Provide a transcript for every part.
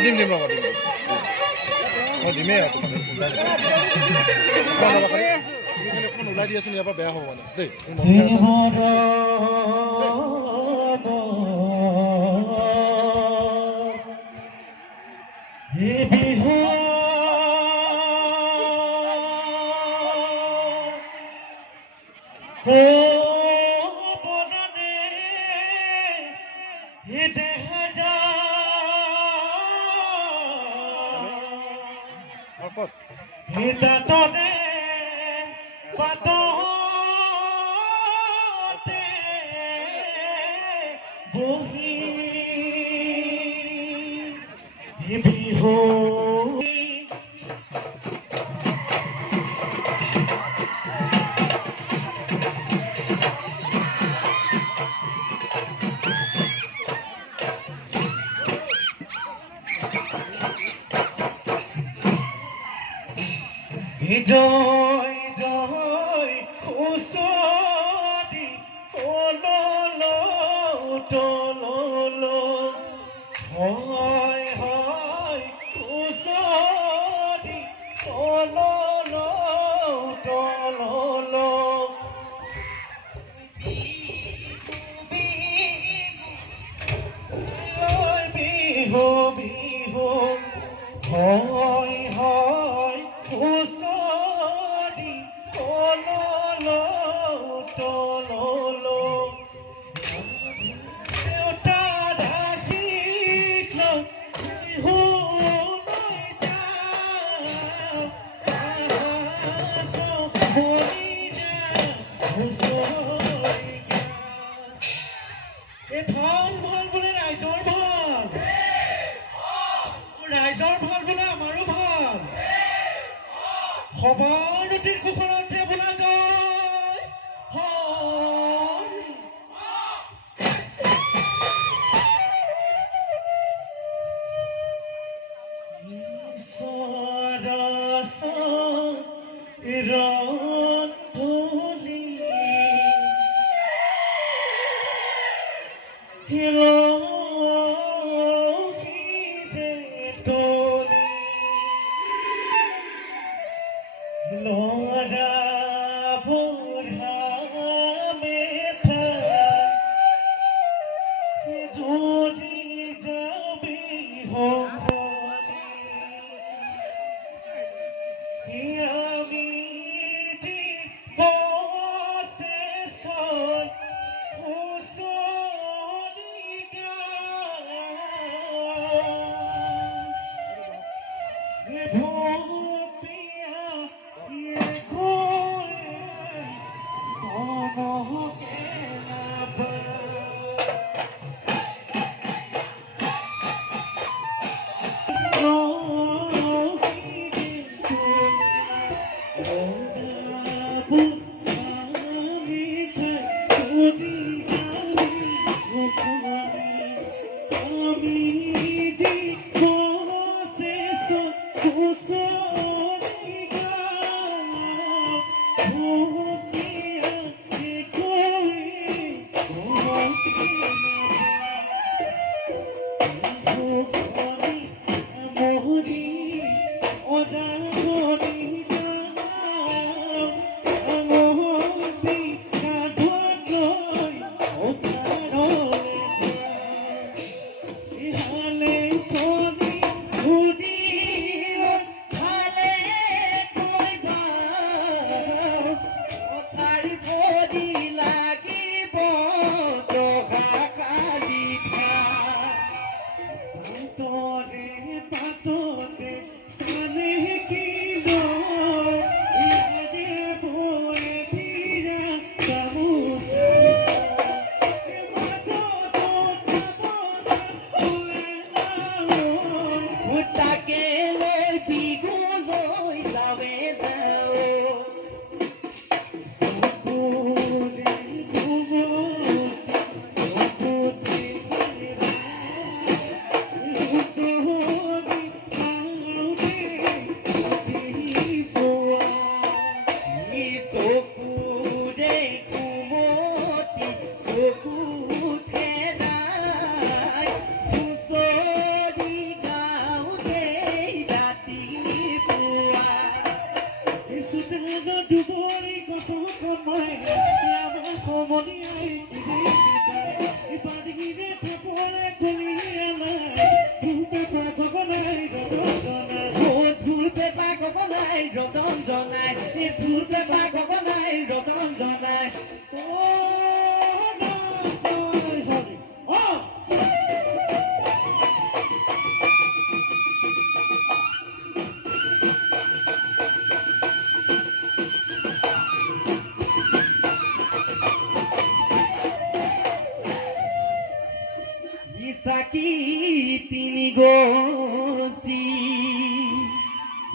দিম ৰ'বা দিম মই দিমেই আৰু তুমি চিন্তা নকৰিবা তুমি খালি অকণমান ওলাই দিয়াচোন ইয়াৰ পৰা বেয়া হ'ব মানে দেই জয় জয় ওচৰি তলল তলল হয় হয় ওচৰি তলল তলল বিহু বিহু হয় হয় ওচৰি তলল তলল দেউতা ৰাখিক বিহুলৈ যাওঁ এই ভাল ভাল বোলে ৰাইজৰ ভাল ৰাইজৰ ভাল বোলে আমাৰো ভাল সবাৰ নদীৰ কুশলতে বোলা যায় ৰন্ধলি লৰা বুঢ়া মেথা যদি যাবি আমি দিব শ্ৰেষ্ঠ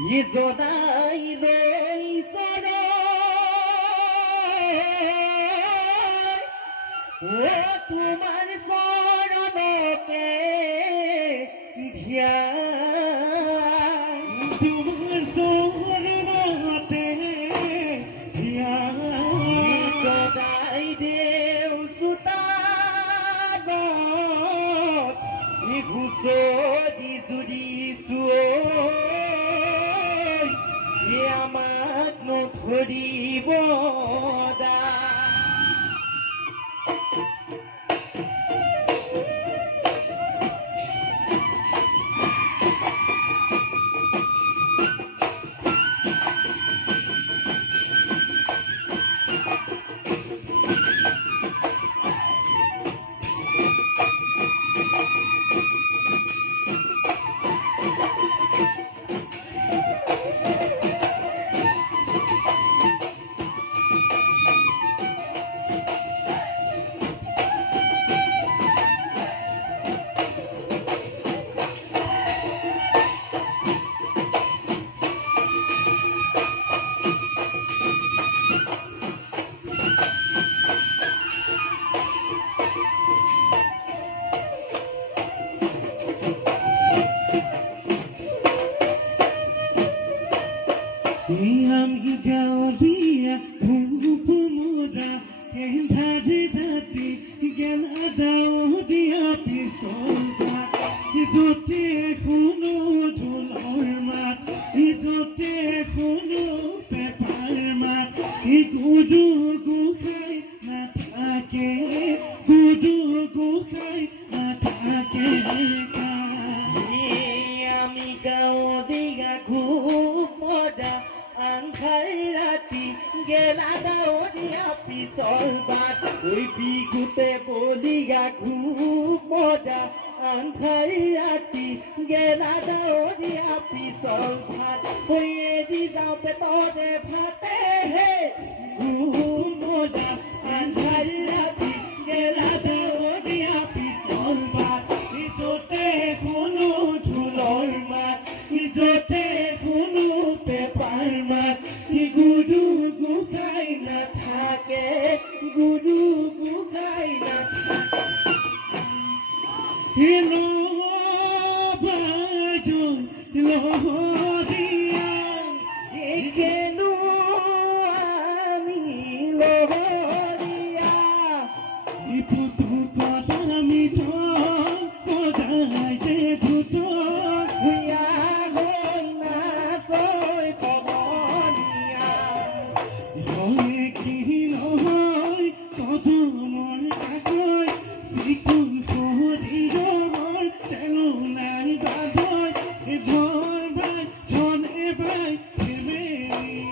ইজনাই লৈ চৰণ তোমাৰ চৰণকে ধ্যান তোমাৰ চৰণতে ধ্যান সদায় দেও চোতালত হুঁচৰি জুৰিছো আমাক নধৰিব দা আমি গাঁৱলীয়া ধূপ মৰা এন্ধাৰে ৰাতি গেলা ডাৱৰীয়া পিছল য'তে শুনো ঢোলৰ মাত য'তে শুনো পেপাৰ মাত গুৰু গোসাঁই নাথাকে গুৰু গোসাঁই নাথাকে আমি গাঁৱলীয়া ধূপ মৰা আন্ধাৰ ৰাতি গেলা ডাৱৰীয়া পিছল বাট ওই বিহুতে বলিয়া ঘূপ মৰা আন্ধাৰ ৰাতি গেলা ডাৱৰীয়া পিছল ভাত হৈ এৰি যাওঁ পেটৰে ভাতে হে ঘূপ মৰা আন্ধাৰ ৰাতি গেলা ডাৱৰীয়া পিছল বাট য'তে শুনো ঢোলৰ মাত য'তে শুনো পেপাৰ মাত গুৰু গোসাঁই নাথাকে গুৰু গোসাঁই নাথাকে লহৰীয়া একেনো আমি লহৰীয়া পুতুকত আমি সদায় যে ধুত ভূঞা হৈ নাচৈ পৱনীয়া হয় কি নহয় কদমৰ কাগজ চিকুল শৰীৰৰ তেলো নাই বাধৈ ধৰ বাই ধনে বাই ফেমেলি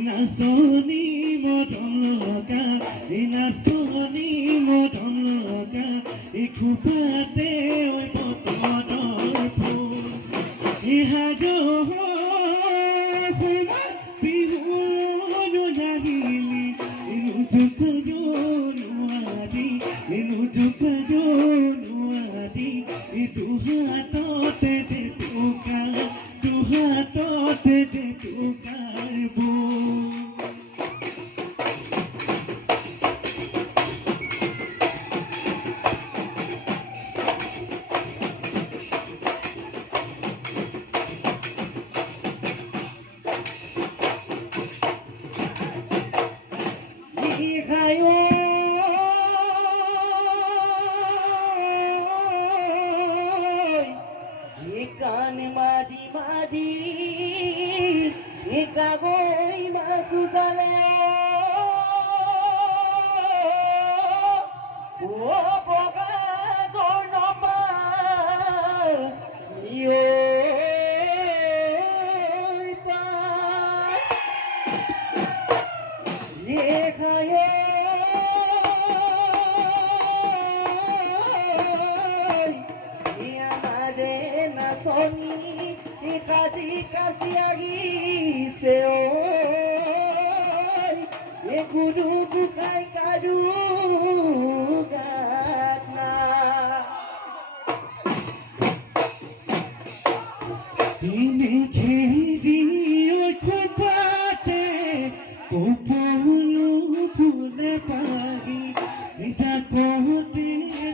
নাচনী মদন লগা নাচনী মদন লগা খোপাতে পতনৰ ফুল বিহু নাহিলি নুজুক নোৱাৰি দুহাততে টুকাৰ বৌ কান মাদি মাদি গৈ মাছু জালে ও বগা গণপা কাজি কাজি আগিছে গুরু গুখাই কারু গানা তিনি খেলি খোপাতে কপলু ফুলে পাগি যাকতে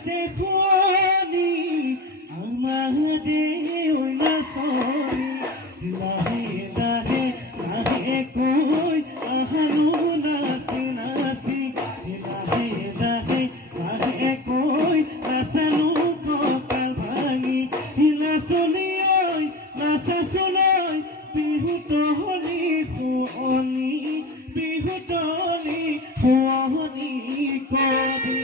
দেখনি আমারে ওই নাচনি লাহে লাহে লাহে কই আহারু নাচি নাচি লাহে লাহে লাহে কই নাচানো কঁকাল ভাঙি নাচনি ঐ নাচাচোন বিহু তলি শুৱনি বিহু তলি শুৱনি কবি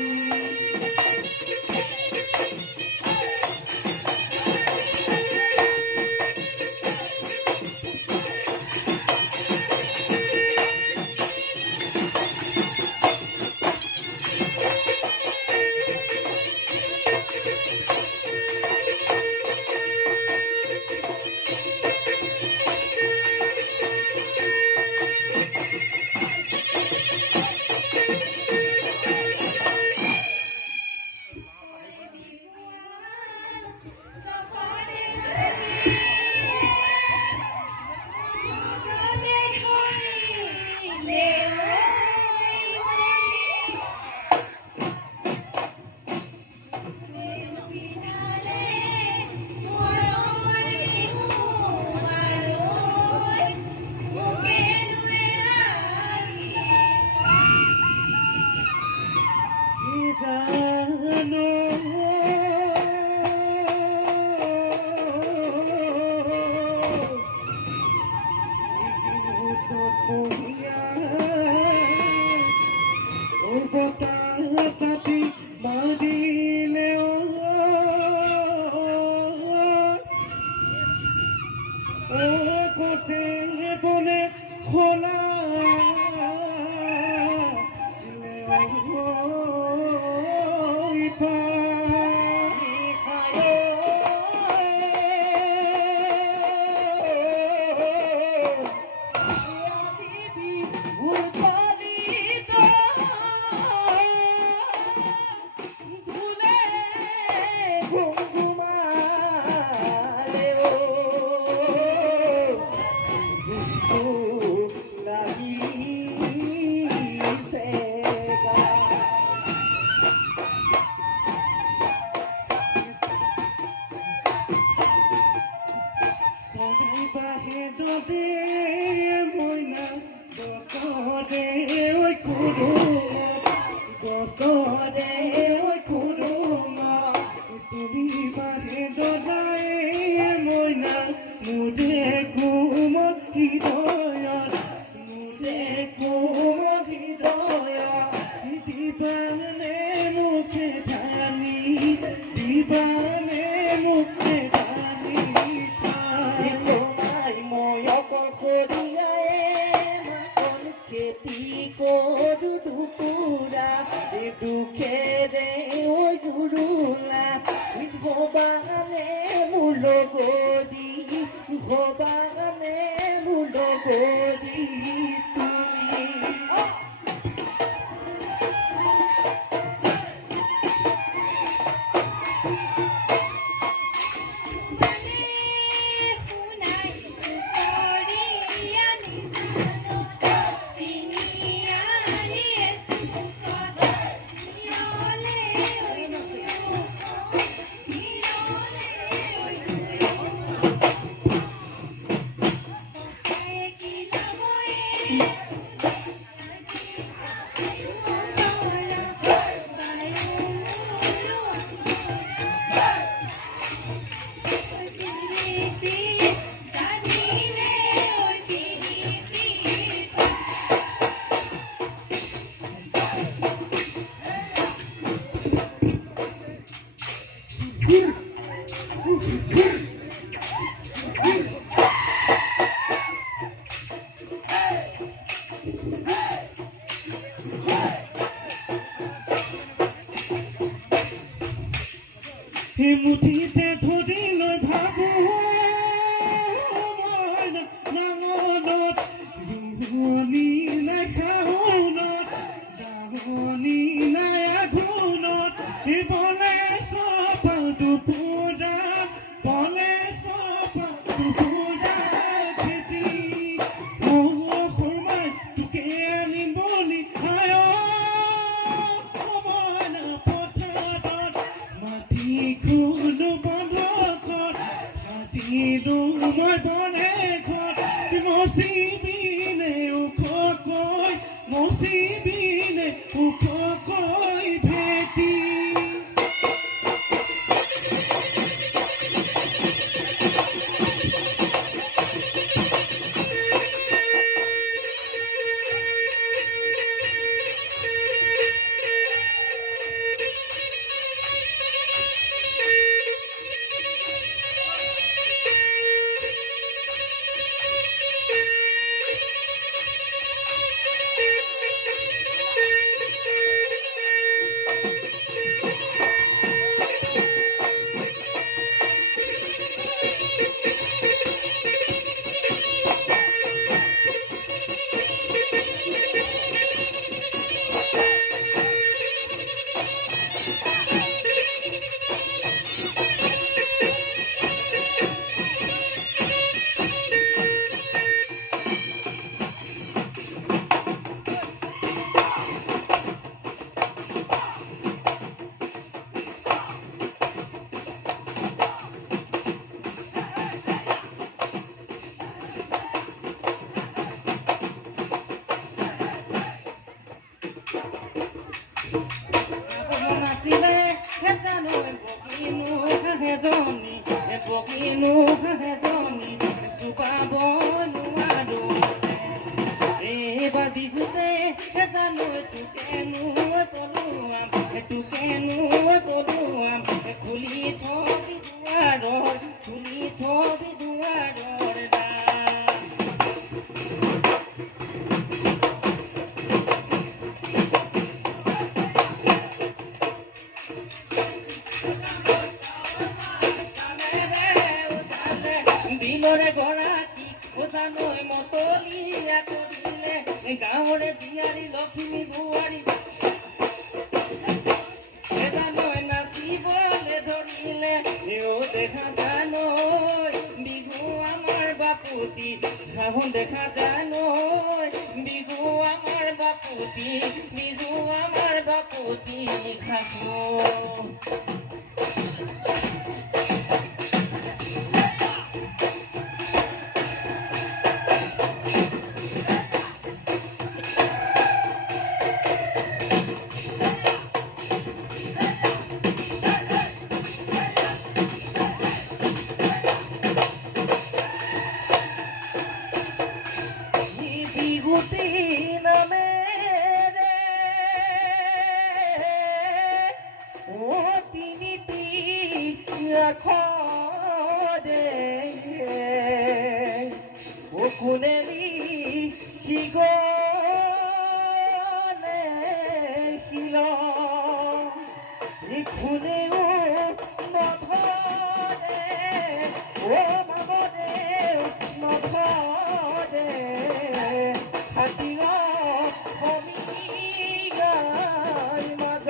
সাথী মাদিলে ও কসে বলে খোলা বেটি কৰো টুকুৰা দুখেৰে জুৰুলা ভবানে মোৰ লগৰী ভবানে মোৰ লগৰী তুমি মুঠিতে ধৰি লৈ ভাবো মই নাঙলত ৰোহনী নাই খাওনত দাহনী নাই আঘোণত বলে চপাও দুপুৰা বলে চপাও দুপুৰা খেতি সুৰমাই তোকে আনিবনি আয় কোনো বন্ধ ঘৰ সাজিলো মই বনে ঘৰ মচিবিনে ওখকৈ ভেটি পকিনো হাজনী চুপাব নোৱাৰো এইবাৰ বিহুতে জানো তোকেনো পলুৱাম খুলি থবি দুৱাৰৰ দিলৰে গৰাকী জানৈ মতলীয়া কৰিলে গাঁৱৰে জীয়াৰী লক্ষ্মী বোৱাৰী জানৈ নাচিবলে ধৰিলে দেখা জানৈ বিহু আমাৰ বাপুতি শাহুন দেখা জানৈ বিহু আমাৰ বাপুতি শাহু কোনেও নধৰে ও মামদেৱ নধৰে ছাতিৰত কমি গাই মাগ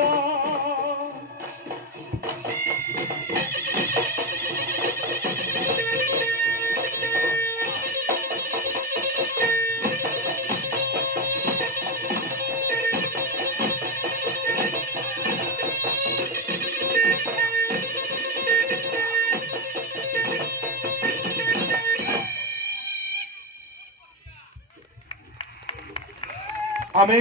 আমি